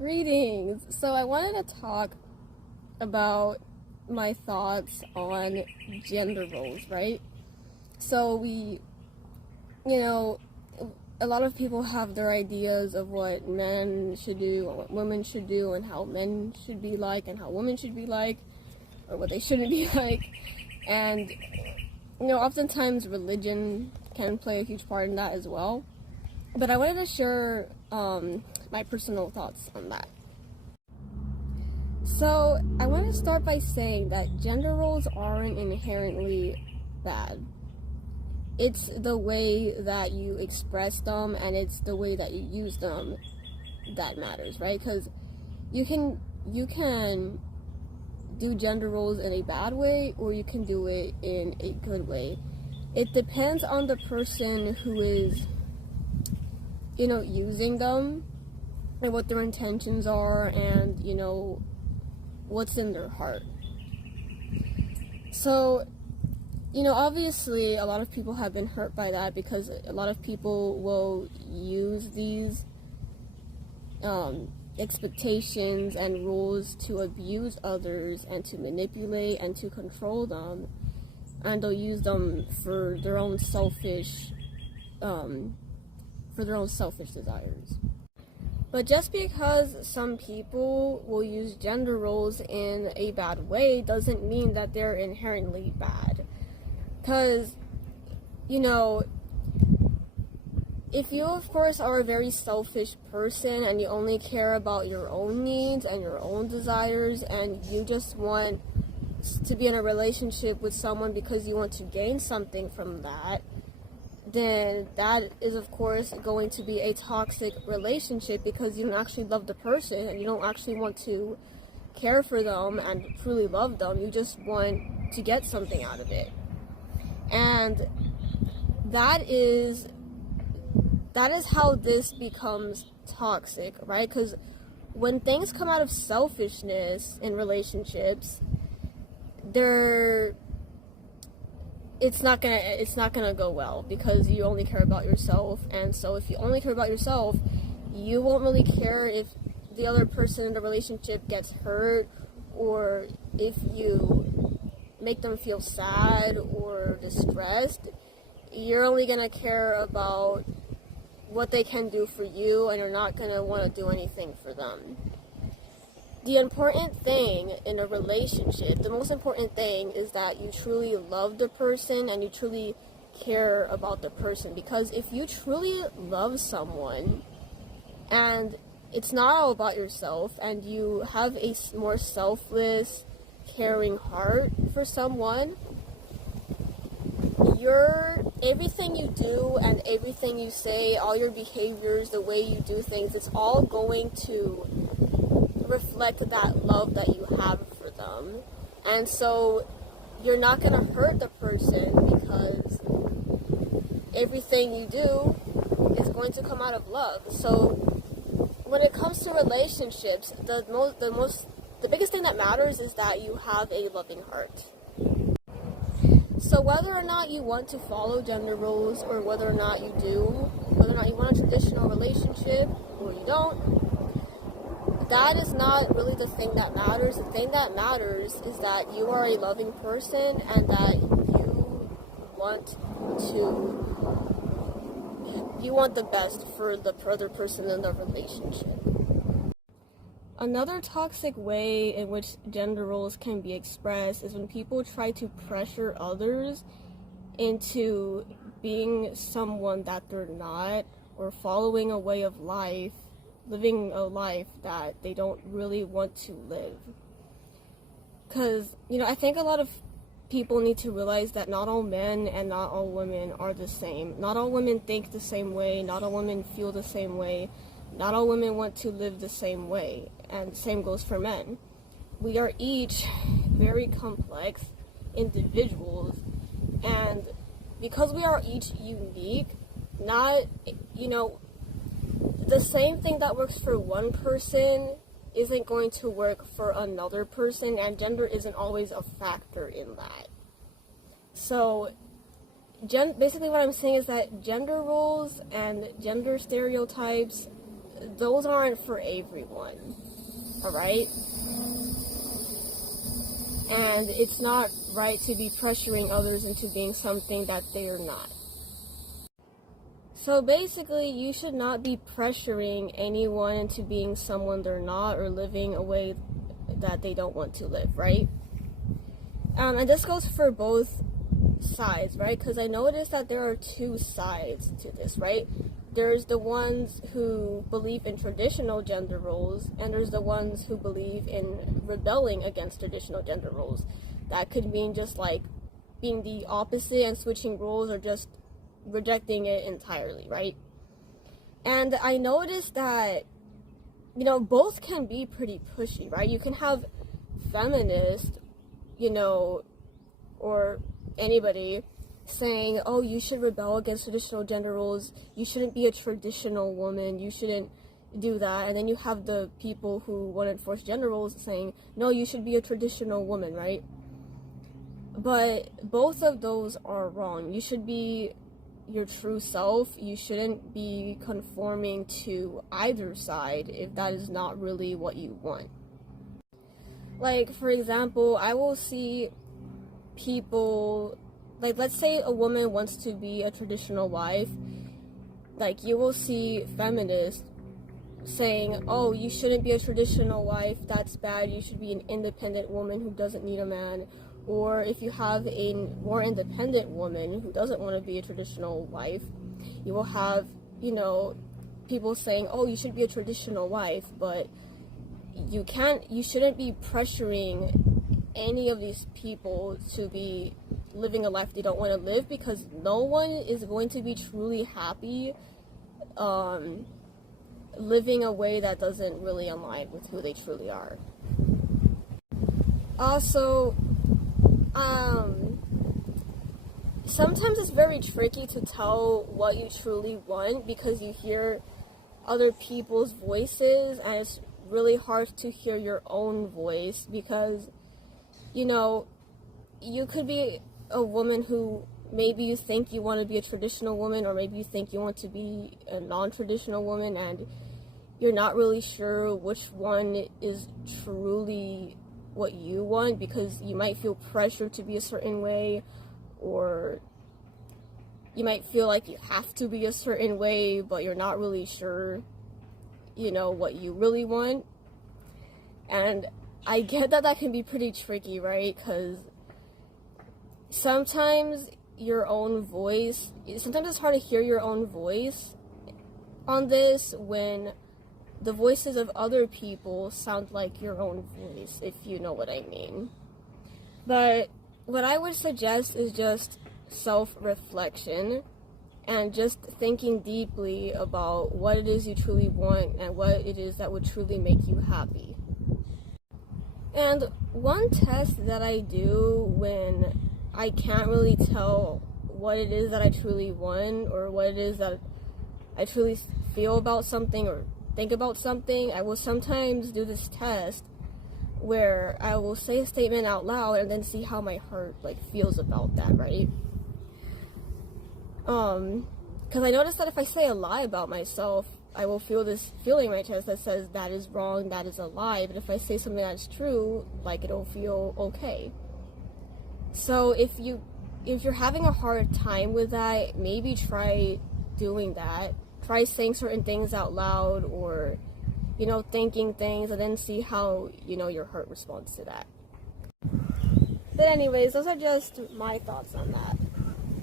Greetings. So I wanted to talk about my thoughts on gender roles, right? So you know, a lot of people have their ideas of what men should do, or what women should do, and how men should be like, and how women should be like, or what they shouldn't be like. And, oftentimes religion can play a huge part in that as well. But I wanted to share my personal thoughts on that. So I want to start by saying that gender roles aren't inherently bad. It's the way that you express them and it's the way that you use them that matters, right? Because you can do gender roles in a bad way or you can do it in a good way. It depends on the person who is using them and what their intentions are and what's in their heart. So obviously a lot of people have been hurt by that because a lot of people will use these expectations and rules to abuse others and to manipulate and to control them, and they'll use them for their own selfish desires. But just because some people will use gender roles in a bad way doesn't mean that they're inherently bad. Because, if you, of course, are a very selfish person and you only care about your own needs and your own desires and you just want to be in a relationship with someone because you want to gain something from that, then that is, of course, going to be a toxic relationship because you don't actually love the person and you don't actually want to care for them and truly love them. You just want to get something out of it. And that is how this becomes toxic, right? Because when things come out of selfishness in relationships, it's not gonna go well because you only care about yourself. And so if you only care about yourself, you won't really care if the other person in the relationship gets hurt or if you make them feel sad or distressed. You're only gonna care about what they can do for you and you're not gonna want to do anything for them. The important thing in a relationship, the most important thing is that you truly love the person and you truly care about the person. Because if you truly love someone and it's not all about yourself and you have a more selfless, caring heart for someone, everything you do and everything you say, all your behaviors, the way you do things, it's all going to reflect that love that you have for them. And so you're not going to hurt the person because everything you do is going to come out of love. So when it comes to relationships, the biggest thing that matters is that you have a loving heart. So whether or not you want to follow gender roles or whether or not you do, whether or not you want a traditional relationship or you don't, that is not really the thing that matters. The thing that matters is that you are a loving person and that you want the best for the other person in the relationship. Another toxic way in which gender roles can be expressed is when people try to pressure others into being someone that they're not, or following a way of life, living a life that they don't really want to live. Because, I think a lot of people need to realize that not all men and not all women are the same. Not all women think the same way, not all women feel the same way, not all women want to live the same way, and same goes for men. We are each very complex individuals, and because we are each unique, not, the same thing that works for one person isn't going to work for another person, and gender isn't always a factor in that. So basically what I'm saying is that gender roles and gender stereotypes, those aren't for everyone, alright? And it's not right to be pressuring others into being something that they are not. So basically, you should not be pressuring anyone into being someone they're not or living a way that they don't want to live, right? And this goes for both sides, right? Because I noticed that there are two sides to this, right? There's the ones who believe in traditional gender roles, and there's the ones who believe in rebelling against traditional gender roles. That could mean just like being the opposite and switching roles, or just rejecting it entirely, right? And I noticed that, you know, both can be pretty pushy, right? You can have feminists, you know, or anybody saying, oh, you should rebel against traditional gender roles, you shouldn't be a traditional woman, you shouldn't do that. And then you have the people who want to enforce gender roles saying, no, you should be a traditional woman, right? But both of those are wrong. You should be your true self. You shouldn't be conforming to either side if that is not really what you want. Like, for example, I will see people, like, let's say a woman wants to be a traditional wife, like, you will see feminists saying, oh, you shouldn't be a traditional wife, that's bad, you should be an independent woman who doesn't need a man. Or if you have a more independent woman who doesn't want to be a traditional wife, you will have, you know, people saying, oh, you should be a traditional wife, but you shouldn't be pressuring any of these people to be living a life they don't want to live, because no one is going to be truly happy living a way that doesn't really align with who they truly are. Also, sometimes it's very tricky to tell what you truly want, because you hear other people's voices and it's really hard to hear your own voice, because, you know, you could be a woman who maybe you think you want to be a traditional woman, or maybe you think you want to be a non-traditional woman, and you're not really sure which one is truly what you want, because you might feel pressure to be a certain way, or you might feel like you have to be a certain way, but you're not really sure, you know, what you really want. And I get that can be pretty tricky, right? Because sometimes it's hard to hear your own voice on this when the voices of other people sound like your own voice, if you know what I mean. But what I would suggest is just self-reflection and just thinking deeply about what it is you truly want and what it is that would truly make you happy. And one test that I do when I can't really tell what it is that I truly want, or what it is that I truly feel about something or think about something, I will sometimes do this test where I will say a statement out loud and then see how my heart feels about that, right? Because I noticed that if I say a lie about myself, I will feel this feeling in my chest that says that is wrong, that is a lie. But if I say something that's true, it'll feel okay. So if you're having a hard time with that, maybe try doing that. Try saying certain things out loud, or thinking things, and then see how your heart responds to that. But anyways, those are just my thoughts on that.